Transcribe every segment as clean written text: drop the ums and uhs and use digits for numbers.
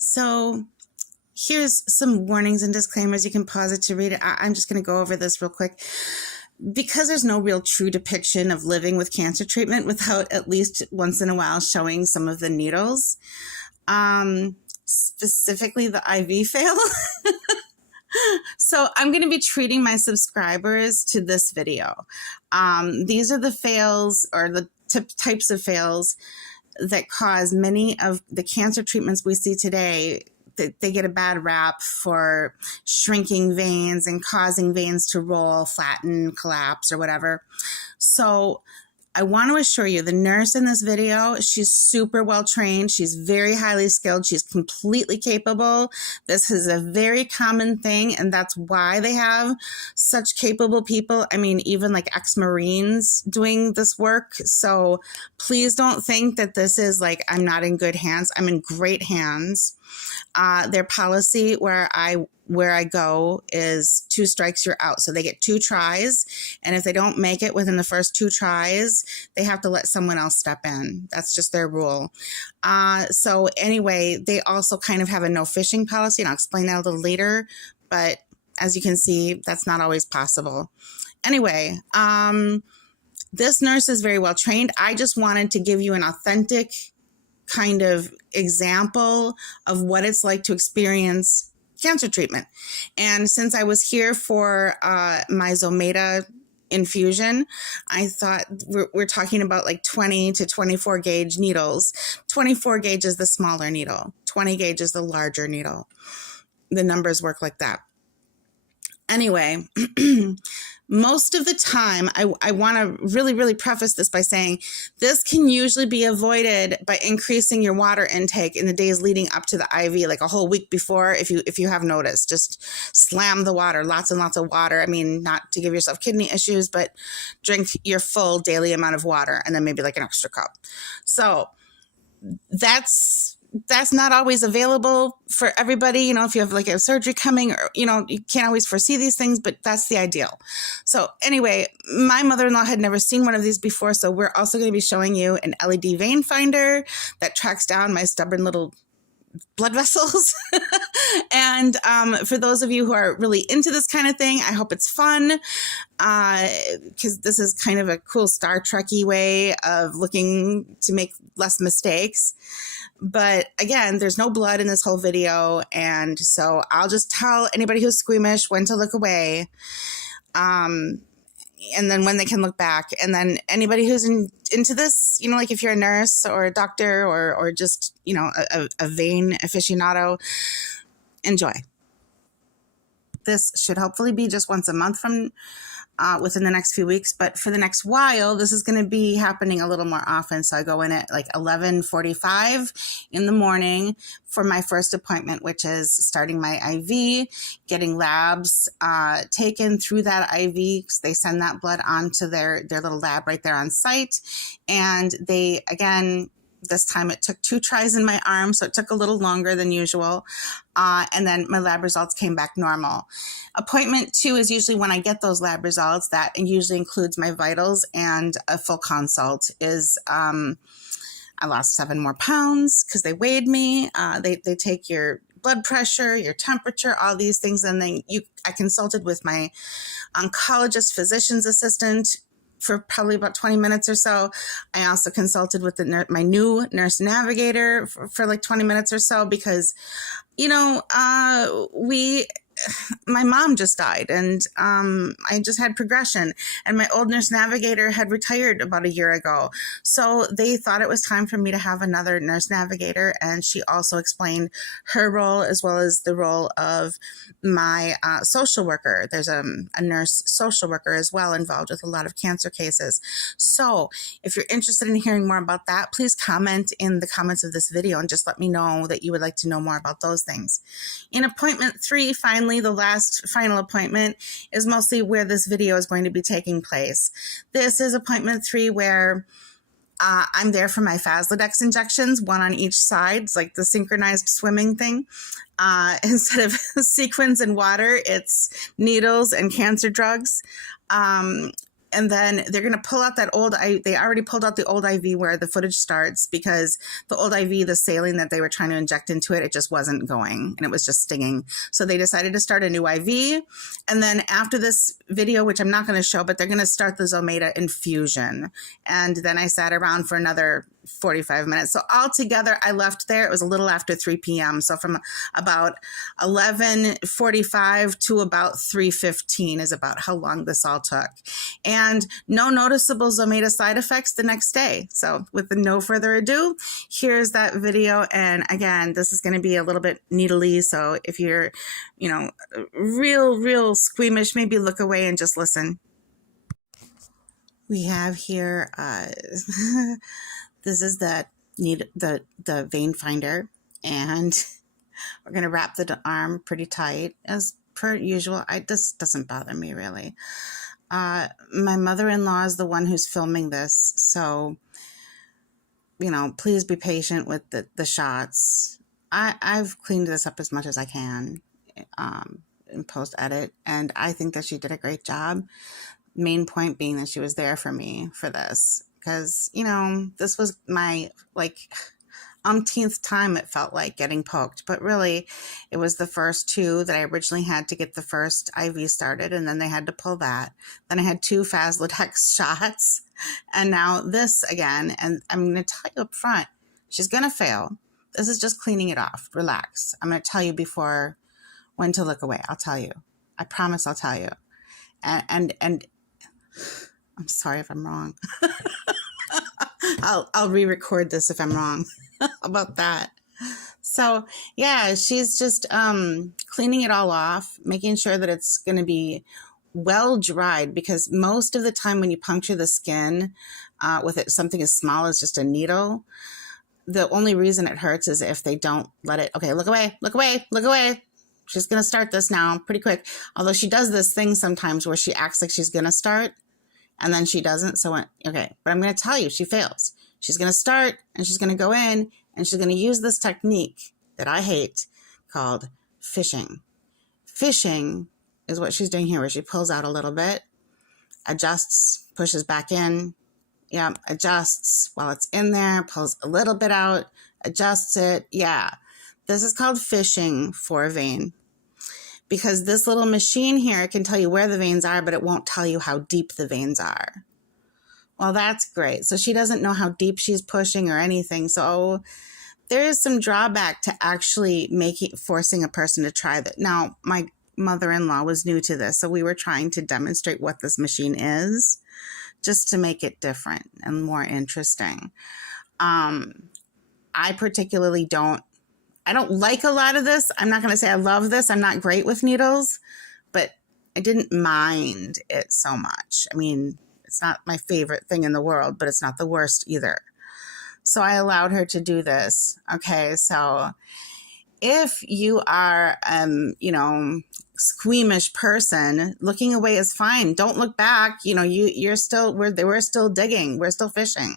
So here's some warnings and disclaimers. You can pause it to read it. I'm just going to go over this real quick. Because there's no real true depiction of living with cancer treatment without at least once in a while showing some of the needles, specifically the IV fail. So I'm going to be treating my subscribers to this video. These are the fails, or the types of fails that cause many of the cancer treatments we see today. They get a bad rap for shrinking veins and causing veins to roll, flatten, collapse, or whatever. So I want to assure you, the nurse in this video, she's super well trained. She's very highly skilled. She's completely capable. This is a very common thing, and that's why they have such capable people. I mean, even like ex-Marines doing this work. So please don't think that this is like, I'm not in good hands. I'm in great hands. Their policy where I go is 2 strikes, you're out. So they get 2 tries. And if they don't make it within the first 2 tries, they have to let someone else step in. That's just their rule. So anyway, they also kind of have a no fishing policy, and I'll explain that a little later. But as you can see, that's not always possible. Anyway, this nurse is very well trained. I just wanted to give you an authentic kind of example of what it's like to experience cancer treatment. And since I was here for my Zometa Infusion, I thought we're talking about like 20 to 24 gauge needles. 24 gauge is the smaller needle. 20 gauge is the larger needle. The numbers work like that. Anyway, most of the time, I want to really preface this by saying this can usually be avoided by increasing your water intake in the days leading up to the IV, like a whole week before. If you have noticed, just slam the water, lots and lots of water. I mean, not to give yourself kidney issues, but drink your full daily amount of water, and then maybe like an extra cup. So that's not always available for everybody. You know, if you have like a surgery coming, or, you know, you can't always foresee these things, but that's the ideal. So anyway, my mother-in-law had never seen one of these before. So we're also going to be showing you an LED vein finder that tracks down my stubborn little blood vessels. And for those of you who are really into this kind of thing, I hope it's fun, because this is kind of a cool Star Trek-y way of looking to make less mistakes. But again, there's no blood in this whole video, and so I'll just tell anybody who's squeamish when to look away, and then when they can look back. And then anybody who's into this, you know, like if you're a nurse or a doctor or just, you know, a vein aficionado, enjoy. This should hopefully be just once a month from within the next few weeks, but for the next while, this is going to be happening a little more often. So I go in at like 11:45 in the morning for my first appointment, which is starting my IV, getting labs taken through that IV, because they send that blood onto their little lab right there on site. And they, again, this time it took 2 tries in my arm, so it took a little longer than usual. And then my lab results came back normal. Appointment 2 is usually when I get those lab results. That usually includes my vitals, and a full consult is I lost 7 more pounds because they weighed me. They take your blood pressure, your temperature, all these things. And then I consulted with my oncologist physician's assistant for probably about 20 minutes or so. I also consulted with my new nurse navigator for like 20 minutes or so, because, you know, my mom just died, and I just had progression, and my old nurse navigator had retired about a year ago. So they thought it was time for me to have another nurse navigator, and she also explained her role as well as the role of my social worker. There's a nurse social worker as well involved with a lot of cancer cases. So if you're interested in hearing more about that, please comment in the comments of this video and just let me know that you would like to know more about those things. In appointment 3, finally, the final appointment is mostly where this video is going to be taking place. This is appointment 3 where I'm there for my Faslodex injections, 1 on each side. It's like the synchronized swimming thing. Instead of sequins and water, it's needles and cancer drugs. And then they're going to pull out that old, they already pulled out the old IV where the footage starts, because the old IV, the saline that they were trying to inject into it, it just wasn't going and it was just stinging. So they decided to start a new IV. And then after this video, which I'm not going to show, but they're going to start the Zometa Infusion. And then I sat around for another 45 minutes. So altogether, I left there. It was a little after 3 p.m. So from about 11:45 to about 3:15 is about how long this all took. And no noticeable Zometa side effects the next day. So with no further ado, here's that video. And again, this is going to be a little bit needly. So if you're, real squeamish, maybe look away and just listen. We have here, this is the vein finder, and we're going to wrap the arm pretty tight as per usual. This doesn't bother me really. My mother-in-law is the one who's filming this, so, please be patient with the shots. I've cleaned this up as much as I can in post-edit, and I think that she did a great job. Main point being that she was there for me for this, because, this was my, umpteenth time it felt like getting poked, but really it was the first two that I originally had to get the first IV started, and then they had to pull that. Then I had 2 Faslodex shots, and now this again. And I'm going to tell you up front, she's going to fail. This is just cleaning it off. Relax. I'm going to tell you before when to look away. I'll tell you. I promise I'll tell you. And I'm sorry if I'm wrong. I'll re-record this if I'm wrong. About that. So yeah, she's just cleaning it all off, making sure that it's going to be well dried, because most of the time when you puncture the skin with something as small as just a needle, the only reason it hurts is if they don't let it. Okay, look away, look away, look away. She's going to start this now pretty quick. Although she does this thing sometimes where she acts like she's going to start and then she doesn't. So, okay, but I'm going to tell you, she fails. She's going to start and she's going to go in and she's going to use this technique that I hate called fishing. Fishing is what she's doing here, where she pulls out a little bit, adjusts, pushes back in. Yeah, adjusts while it's in there, pulls a little bit out, adjusts it. Yeah, this is called fishing for a vein, because this little machine here can tell you where the veins are, but it won't tell you how deep the veins are. Well, that's great. So she doesn't know how deep she's pushing or anything. So there is some drawback to actually forcing a person to try that. Now, my mother-in-law was new to this, so we were trying to demonstrate what this machine is, just to make it different and more interesting. I particularly I don't like a lot of this. I'm not going to say I love this. I'm not great with needles, but I didn't mind it so much. I mean, it's not my favorite thing in the world, but it's not the worst either. So I allowed her to do this. Okay, so if you are, squeamish person, looking away is fine. Don't look back. We're still digging. We're still fishing.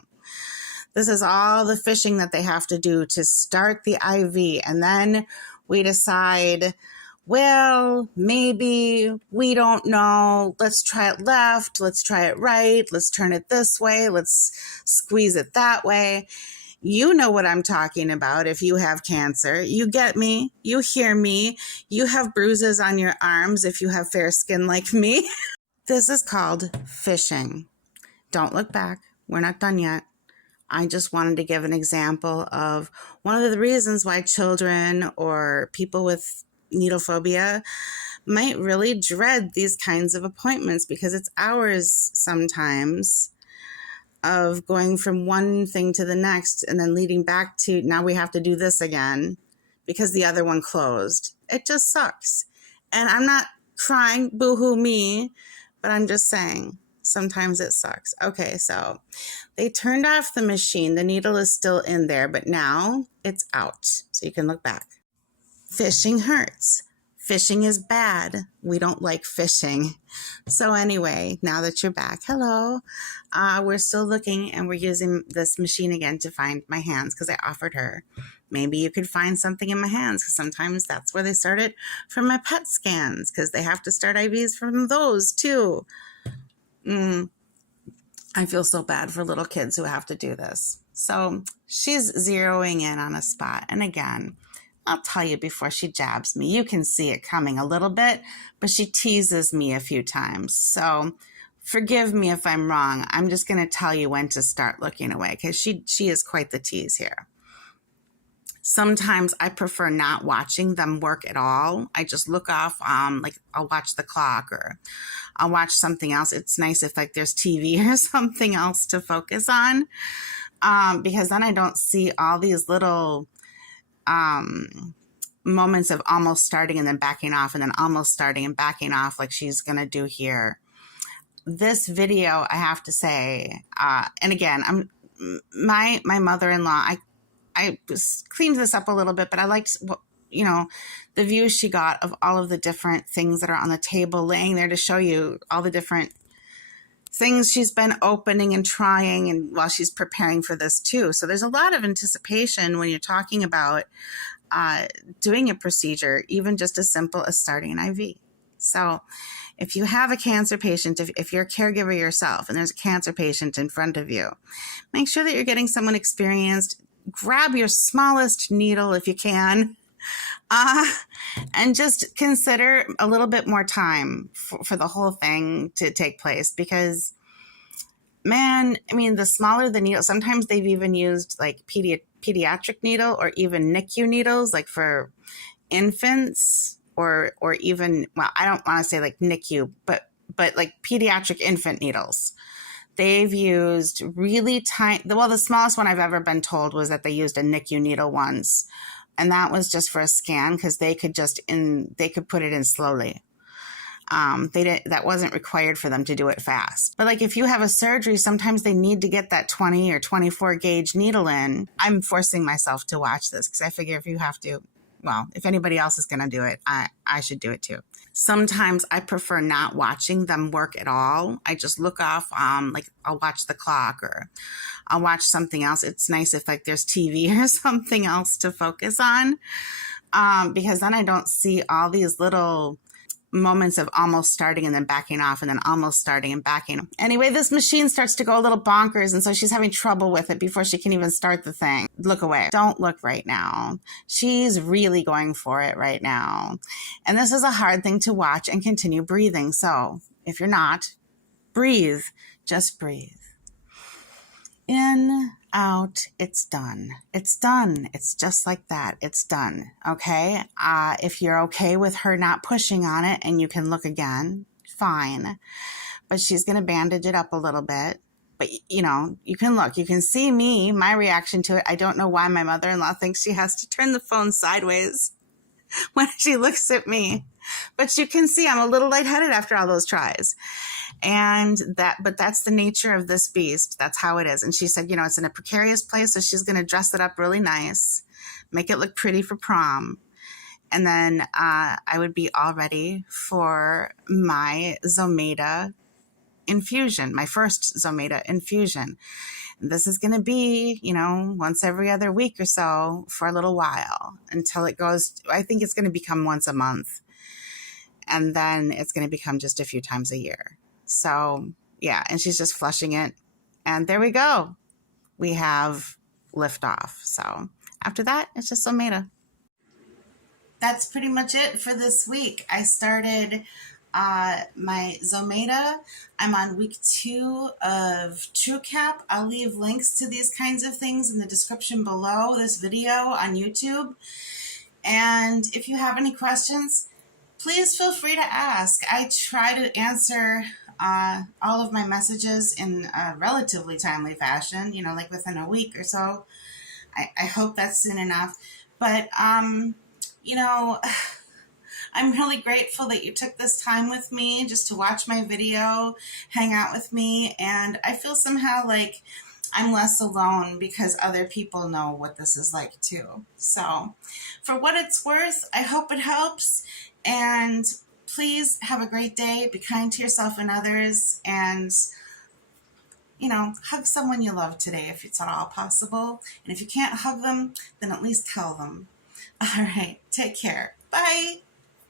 This is all the fishing that they have to do to start the IV. And then we decide, well, maybe, we don't know. Let's try it left. Let's try it right. Let's turn it this way. Let's squeeze it that way. You know what I'm talking about if you have cancer. You get me. You hear me. You have bruises on your arms if you have fair skin like me. This is called fishing. Don't look back. We're not done yet. I just wanted to give an example of one of the reasons why children or people with needle phobia might really dread these kinds of appointments, because it's hours sometimes of going from one thing to the next and then leading back to, now we have to do this again because the other one closed. It just sucks. And I'm not crying, boo-hoo me, but I'm just saying sometimes it sucks. Okay, so they turned off the machine. The needle is still in there, but now it's out. So you can look back. Fishing hurts. Fishing is bad. We don't like fishing. So anyway, now that you're back, hello. We're still looking, and we're using this machine again to find my hands, because I offered her, maybe you could find something in my hands, because sometimes that's where they start it from my PET scans, because they have to start IVs from those too. I feel so bad for little kids who have to do this. So she's zeroing in on a spot. And again, I'll tell you before she jabs me, you can see it coming a little bit, but she teases me a few times. So forgive me if I'm wrong. I'm just going to tell you when to start looking away because she is quite the tease here. Sometimes I prefer not watching them work at all. I just look off, like I'll watch the clock or I'll watch something else. It's nice if like there's TV or something else to focus on, because then I don't see all these little moments of almost starting and then backing off and then almost starting and backing off like she's going to do here. This video, I have to say, and again, my mother-in-law, I cleaned this up a little bit, but I liked, you know, the view she got of all of the different things that are on the table laying there to show you all the different things she's been opening and trying and while she's preparing for this too. So there's a lot of anticipation when you're talking about doing a procedure, even just as simple as starting an IV. So if you have a cancer patient, if you're a caregiver yourself and there's a cancer patient in front of you, make sure that you're getting someone experienced. Grab your smallest needle if you can, and just consider a little bit more time for the whole thing to take place because, man, I mean, the smaller the needle, sometimes they've even used like pediatric needle or even NICU needles, like for infants or even, well, I don't want to say like NICU, but like pediatric infant needles. They've used really tiny, well, the smallest one I've ever been told was that they used a NICU needle once. And that was just for a scan because they could put it in slowly. That wasn't required for them to do it fast. But like if you have a surgery, sometimes they need to get that 20 or 24 gauge needle in. I'm forcing myself to watch this because I figure if you have to, well, if anybody else is going to do it, I should do it too. Sometimes I prefer not watching them work at all. I just look off, like I'll watch the clock or I'll watch something else. It's nice if like there's TV or something else to focus on, because then I don't see all these little moments of almost starting and then backing off and then almost starting and backing. Anyway, this machine starts to go a little bonkers, and so she's having trouble with it before she can even start the thing. Look away. Don't look right now. She's really going for it right now. And this is a hard thing to watch and continue breathing. So if you're not, breathe. Just breathe. In, out, it's done. It's done. It's just like that. It's done. Okay. If you're okay with her not pushing on it and you can look again, fine. But she's going to bandage it up a little bit. But, you know, you can look. You can see me, my reaction to it. I don't know why my mother-in-law thinks she has to turn the phone sideways when she looks at me. But you can see I'm a little lightheaded after all those tries. But that's the nature of this beast. That's how it is. And she said, you know, it's in a precarious place, so she's going to dress it up really nice, make it look pretty for prom. And then I would be all ready for my Zometa infusion, my first Zometa infusion. This is going to be, you know, once every other week or so for a little while until it goes, I think it's going to become once a month. And then it's going to become just a few times a year. So, yeah, and she's just flushing it. And there we go. We have liftoff. So after that, it's just Zometa. That's pretty much it for this week. I started my Zometa. I'm on week 2 of TrueCap. I'll leave links to these kinds of things in the description below this video on YouTube. And if you have any questions, please feel free to ask. I try to answer all of my messages in a relatively timely fashion, you know, like within a week or so. I hope that's soon enough. But, you know, I'm really grateful that you took this time with me just to watch my video, hang out with me, and I feel somehow like I'm less alone because other people know what this is like too. So for what it's worth, I hope it helps, and please have a great day. Be kind to yourself and others, and, you know, hug someone you love today if it's at all possible. And if you can't hug them, then at least tell them. All right, take care. Bye.